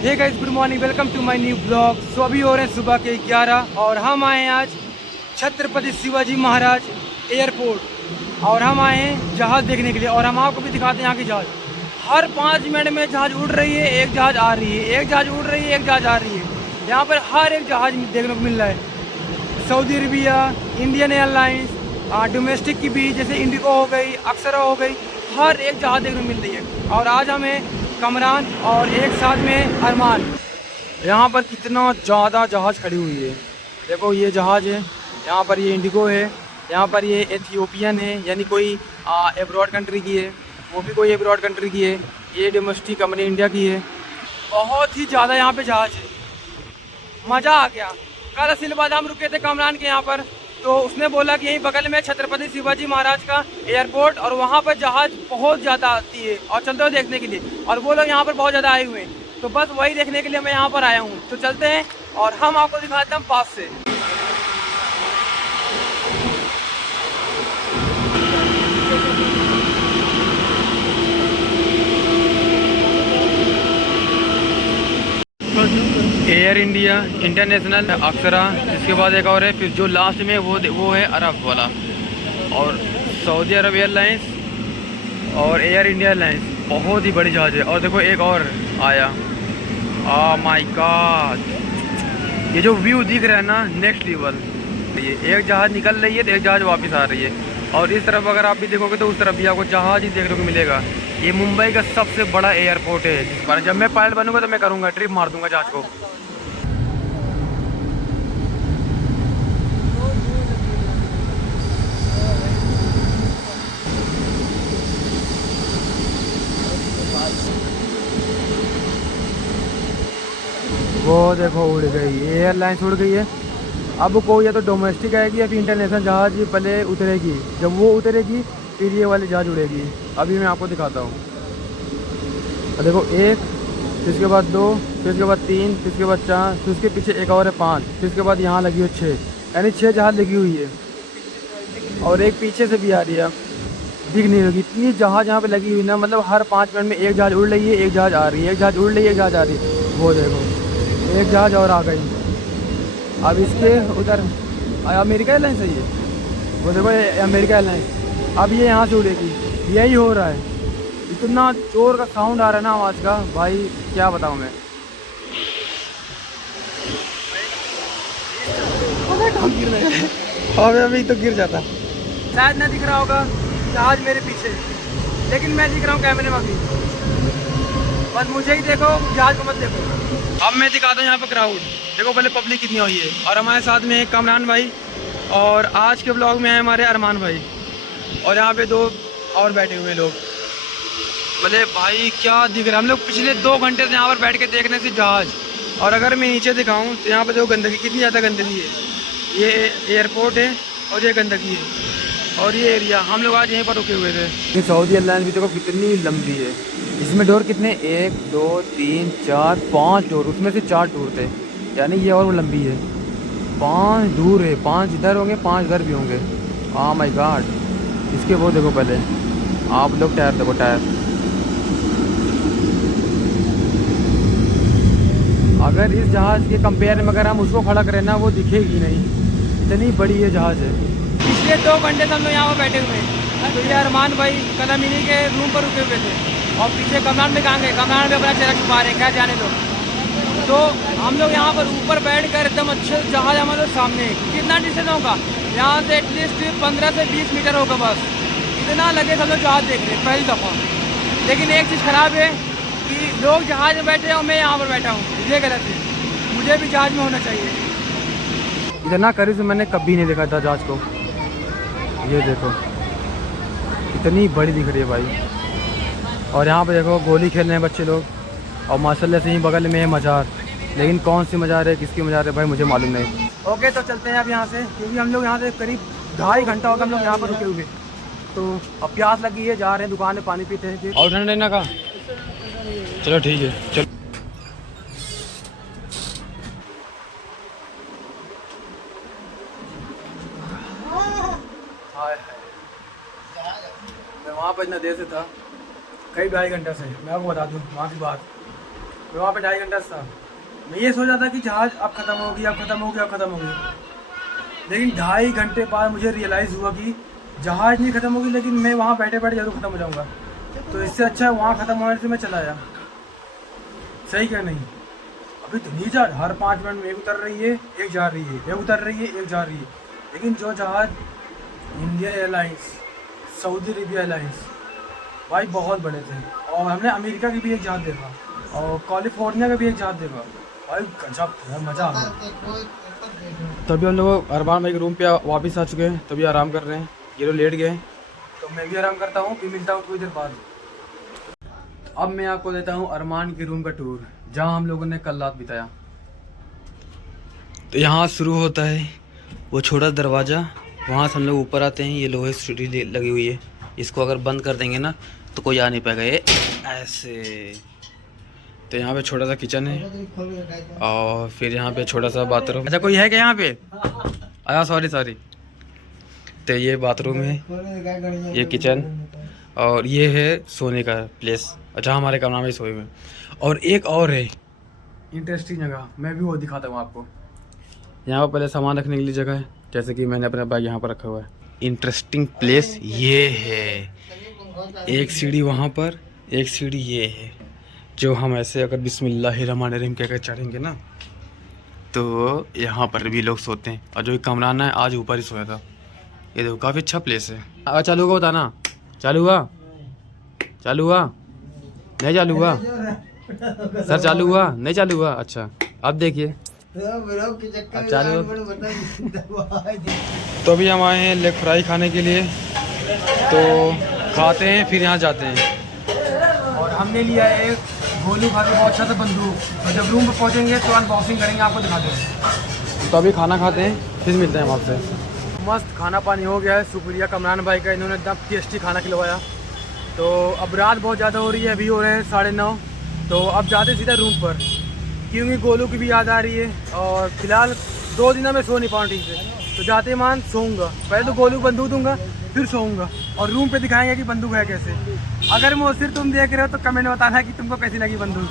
Hey guys, good morning, welcome to my new blog. So अभी हो रहे हैं सुबह के 11 और हम आए हैं आज छत्रपति शिवाजी महाराज एयरपोर्ट। और हम आए हैं जहाज़ देखने के लिए और हम आपको भी दिखाते हैं यहाँ की जहाज़। हर 5 मिनट में जहाज़ उड़ रही है, एक जहाज़ आ रही है, एक जहाज़ उड़ रही है, एक जहाज़ आ रही है। यहाँ पर हर एक जहाज़ देखने को मिल रहा है। Saudi Arabia, Indian airlines, domestic की भी, जैसे इंडिगो हो गई, अक्सरा हो गई, हर एक जहाज़ देखने को मिल रही है। और आज हमें कमरान और एक साथ में अरमान। यहाँ पर कितना ज़्यादा जहाज़ खड़ी हुई है। देखो ये जहाज़ है, यहाँ पर ये इंडिगो है, यहाँ पर ये एथियोपियन है, यानी कोई एब्रॉड कंट्री की है, वो भी कोई एब्रॉड कंट्री की है। ये डोमेस्टिक कंपनी इंडिया की है। बहुत ही ज़्यादा यहाँ पे जहाज़ है, मज़ा आ गया। कल असिलबाद हम रुके थे कमरान के यहाँ पर, तो उसने बोला कि यहीं बगल में छत्रपति शिवाजी महाराज का एयरपोर्ट और वहाँ पर जहाज़ बहुत ज़्यादा आती है और चलते हुए देखने के लिए, और वो लोग यहाँ पर बहुत ज़्यादा आए हुए हैं, तो बस वही देखने के लिए मैं यहाँ पर आया हूँ। तो चलते हैं और हम आपको दिखाते हैं पास से। एयर इंडिया इंटरनेशनल, अक्सरा, इसके बाद एक और है, फिर जो लास्ट में वो है अरब वाला, और सऊदी अरब एयरलाइंस और एयर इंडिया एयरलाइंस। बहुत ही बड़ी जहाज़ है। और देखो एक और आया, माय गॉड, ये जो व्यू दिख रहा है ना, नेक्स्ट लेवल। ये एक जहाज़ निकल रही है तो एक जहाज़ वापस आ रही है, और इस तरफ अगर आप भी देखोगे तो उस तरफ भी आपको जहाज़ ही देखने को मिलेगा। ये मुंबई का सबसे बड़ा एयरपोर्ट है, जिस पर जब मैं पायलट बनूंगा तो मैं करूँगा, ट्रिप मार दूंगा जहाज़ को। वो देखो उड़ गई, एयरलाइंस उड़ गई है। अब कोई या तो डोमेस्टिक आएगी या फिर इंटरनेशनल जहाज़ पहले उतरेगी। जब वो उतरेगी फिर ये वाली जहाज़ उड़ेगी। अभी मैं आपको दिखाता हूँ। देखो एक, फिर इसके बाद दो, फिर इसके बाद तीन, फिर इसके बाद चार, फिर उसके पीछे एक और है 5, फिर इसके बाद यहाँ लगी हुई 6, यानी 6 जहाज़ लगी हुई है। और एक पीछे से भी आ रही है, दिख नहीं रही। इतनी जहाज़ यहाँ पे लगी हुई ना, मतलब हर 5 मिनट में एक जहाज़ उड़ रही है, एक जहाज़ आ रही है, एक जहाज़ उड़ रही है, एक जहाज़ आ रही है। वो देखो एक जहाज़ और आ गई। अब इसके उधर अमेरिका एयरलाइंस है ये, वो देखो ये अमेरिका एयरलाइंस। अब ये यहाँ से उड़ेगी, यही हो रहा है। इतना जोर का साउंड आ रहा है ना आवाज़ का, भाई क्या बताऊँ मैं। अबे अभी तो गिर जाता। शायद ना दिख रहा होगा जहाज मेरे पीछे, लेकिन मैं दिख रहा हूँ कैमरे में अभी। बस मुझे ही देखो, जहाज को मत देखो। अब मैं दिखाता हूँ यहाँ पे क्राउड। देखो पहले पब्लिक कितनी हुई है, और हमारे साथ में एक कमरान भाई, और आज के ब्लॉग में है हमारे अरमान भाई, और यहाँ पे 2 और बैठे हुए लोग। बोले भाई क्या दिख रहा है। हम लोग पिछले 2 घंटे से यहाँ पर बैठ के देखने से जहाज़। और अगर मैं नीचे दिखाऊँ तो यहाँ पर देखो गंदगी, कितनी ज़्यादा गंदगी है। ये एयरपोर्ट है और ये गंदगी है, और ये एरिया हम लोग आज यहीं पर रुके हुए थे। ये सऊदी एयरलाइंस भी देखो कितनी लंबी है। इसमें डोर कितने, 1 2 3 4 5 डोर, उसमें से 4 डोर थे, यानी ये और लंबी है। 5 दूर है, 5 इधर होंगे, 5 इधर भी होंगे। My God. इसके वो देखो पहले आप लोग, टायर देखो, टायर। अगर इस जहाज़ के कंपेयर में अगर हम उसको खड़ा करें ना, वो दिखेगी नहीं, इतनी बड़ी ये जहाज़ है। पिछले 2 घंटे से हम लोग यहाँ पर बैठे हुए हैं। तो ये अरमान भाई कल हम इन्हीं के रूम पर रुके हुए थे, और पीछे कमरान में कहाँ गए, कमरान में अपना चेहरा छुपा रहे हैं, क्या जाने दो। तो हम लोग यहाँ पर ऊपर बैठ कर एकदम अच्छे जहाज़ हमारे सामने, कितना डिस्टेंस होगा यहाँ से, एटलीस्ट 15 से 20 मीटर होगा बस। इतना लगे सब लोग जहाज़ देख रहे हैं पहली दफ़ा। लेकिन एक चीज़ ख़राब है कि लोग जहाज़ में बैठे हैं और मैं यहाँ पर बैठा हूँ, ये गलत है। मुझे भी जहाज़ में होना चाहिए। इतना करीब से मैंने कभी नहीं देखा था जहाज़ को। ये देखो इतनी बड़ी दिख रही है भाई। और यहाँ पे देखो गोली खेल रहे हैं बच्चे लोग, और माशाल्लाह से ही बगल में है मज़ार। लेकिन कौन सी मज़ार है, किसकी मज़ार है भाई, मुझे मालूम नहीं। ओके तो चलते हैं अब यहाँ से, क्योंकि हम लोग यहाँ से करीब 2.5 घंटा होगा हम लोग यहाँ पर रुके हुए। तो अब प्यास लगी है, जा रहे हैं दुकान में पानी पीते हैं। और ठंडा लेना का, चलो ठीक है चलो। मैं वहाँ पर इतना देर से था, करीब 2.5 घंटा से। मैं आपको बता दूँ वहाँ की बात, मैं वहाँ पे 2.5 घंटा था। मैं ये सोचा था कि जहाज़ अब ख़त्म होगी, अब ख़त्म होगी, अब ख़त्म होगी, लेकिन 2.5 घंटे बाद मुझे रियलाइज़ हुआ कि जहाज़ नहीं ख़त्म होगी, लेकिन मैं वहाँ बैठे बैठे जरूर ख़त्म हो जाऊँगा। तो इससे अच्छा है वहाँ ख़त्म होने से मैं चला आया। सही क्या नहीं? अभी तो नहीं जा, हर 5 मिनट में एक उतर रही है, एक जा रही है, एक उतर रही है, एक जा रही है। लेकिन जो जहाज़ Indian airlines, Saudi Arabia airlines, भाई बहुत बड़े थे। और हमने अमेरिका की भी एक जहाज़ देखा और कैलिफोर्निया का भी एक जहाज़ देखा। भाई गजब था, मज़ा आ गया। तभी हम लोग अरमान भाई के रूम पे वापस आ चुके हैं, तभी आराम कर रहे हैं। ये लोग लेट गए, तो मैं भी आराम करता हूँ, फिर मिलता हूँ थोड़ी देर बाद। अब मैं आपको देता हूँ अरमान के रूम का टूर, जहाँ हम लोगों ने कल रात बिताया। तो यहाँ शुरू होता है वो छोटा दरवाज़ा, वहाँ से हम लोग ऊपर आते हैं। ये लोहे की सीढ़ी लगी हुई है, इसको अगर बंद कर देंगे ना तो कोई आ नहीं पाएगा, ये ऐसे। तो यहाँ पे छोटा सा किचन है और फिर यहाँ पे छोटा सा बाथरूम। अच्छा कोई है क्या यहाँ पे? अच्छा सॉरी। तो ये बाथरूम है, ये किचन, और ये है सोने का प्लेस। अच्छा हमारे कमरा में सोए में। और एक और है इंटरेस्टिंग जगह, मैं भी वो दिखाता हूँ आपको। यहाँ पर पहले सामान रखने के लिए जगह है, जैसे कि मैंने अपना बैग यहाँ पर रखा हुआ है। इंटरेस्टिंग प्लेस ये है, एक सीढ़ी वहाँ पर, एक सीढ़ी ये है, जो हम ऐसे अगर बिस्मिल्लाहिर्रहमानिर्रहीम कहकर चढ़ेंगे ना तो यहाँ पर भी लोग सोते हैं। और जो कमराना है आज ऊपर ही सोया था। ये देखो काफ़ी अच्छा प्लेस है। अगर चालू हुआ बताना, चालू हुआ? चालू हुआ? नहीं चालू हुआ? सर चालू हुआ? नहीं चालू हुआ? अच्छा अब देखिए, अब चालू। तो अभी हम आए हैं लेग फ्राई खाने के लिए, तो खाते हैं फिर यहाँ जाते हैं। और हमने लिया एक गोलू खा के बहुत अच्छा था बंदूक, और जब रूम पर पहुँचेंगे तो अनबॉक्सिंग करेंगे, आपको दिखा देंगे। तो अभी खाना खाते हैं, फिर मिलते हैं हम आपसे। मस्त खाना पानी हो गया है, शुक्रिया कमरान भाई का, इन्होंने इतना टेस्टी खाना खिलवाया। तो अब रात बहुत ज़्यादा हो रही है, अभी हो रहे हैं 9:30। तो अब जाते सीधा रूम पर, क्योंकि गोलू की भी याद आ रही है और फिलहाल 2 दिन में सो नहीं पाऊँ ठीक से। तो जाते मान सोऊंगा, पहले तो गोलू बंदूक दूंगा, फिर सोऊंगा और रूम पे दिखाएंगे कि बंदूक है कैसे। अगर मोसिर तुम देख रहे हो तो कमेंट बताना कि तुमको कैसी लगी बंदूक।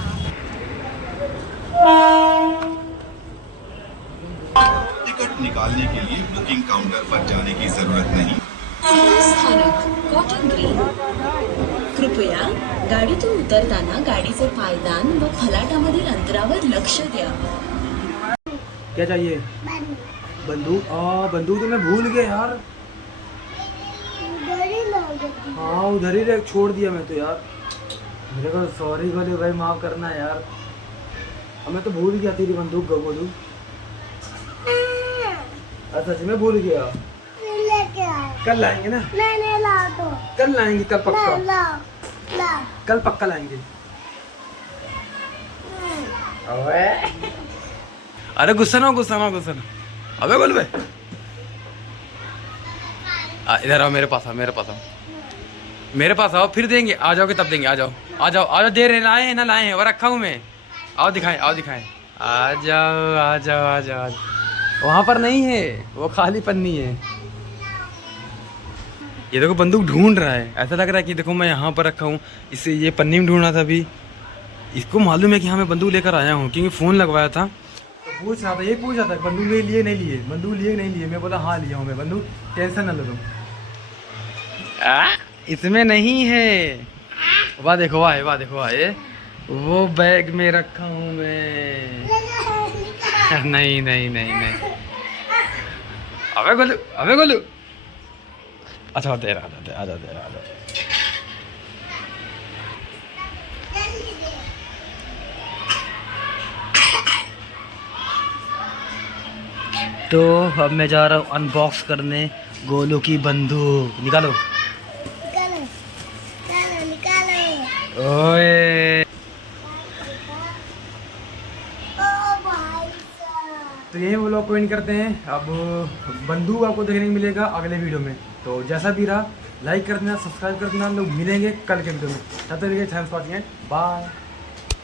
टिकट निकालने के लिए बुकिंग काउंटर पर जाने की जरूरत नहीं। स्थानक कॉटन ग्रीन। कृपया गाडीतून उतरताना गाडीचे पायदान व फलाटामधील अंतरावर लक्ष द्या। क्या चाहिए? बंदूक? बंदूक तो मैं भूल गया यार। हाँ उधर ही छोड़ दिया मैं तो यार, मेरे को सॉरी गोलू भाई, माफ़ करना यार, मैं तो भूल गया तेरी बंदूक गोलू। सच में भूल गया। कल लाएंगे ना? नहीं ला दो। कल लाएंगे, कल पक्का। ला। कल पक्का लाएंगे। अरे गुस्सा ना, गुस्सा ना। अबे बोल बे, इधर आओ, मेरे पास आओ, फिर देंगे। आ जाओगे तब देंगे, आ जाओ। दे रहे, लाए हैं ना, लाए हैं, वो रखा हूँ मैं। आओ दिखाएं। आ जाओ। वहाँ पर नहीं है, वो खाली पन्नी है। ये देखो बंदूक ढूंढ रहा है, ऐसा लग रहा है कि देखो मैं यहाँ पर रखा हूँ, इसे ये पन्नी में ढूंढना था। अभी इसको मालूम है कि हाँ मैं बंदूक लेकर आया हूँ, क्योंकि फ़ोन लगवाया था। तो पूछ रहा था बंदूक लिए नहीं लिए। मैं बोला हाँ लिया हूँ मैं बंदूक, टेंशन ना लो तुम। इसमें नहीं है, वाह देखो, वाह वो बैग में रखा हूँ मैं। नहीं। अबे गोलू। अच्छा दे रहा, आ जा। तो अब मैं जा रहा हूँ अनबॉक्स करने गोलू की बंदूक। निकालो। ओए तो यही वो लोग कोइन करते हैं। अब बंदूक आपको देखने को मिलेगा अगले वीडियो में। तो जैसा भी रहा, लाइक कर देना, सब्सक्राइब कर देना। लोग मिलेंगे कल के वीडियो में, तब तक के लिए थैंक्स फॉर वॉचिंग, बाय।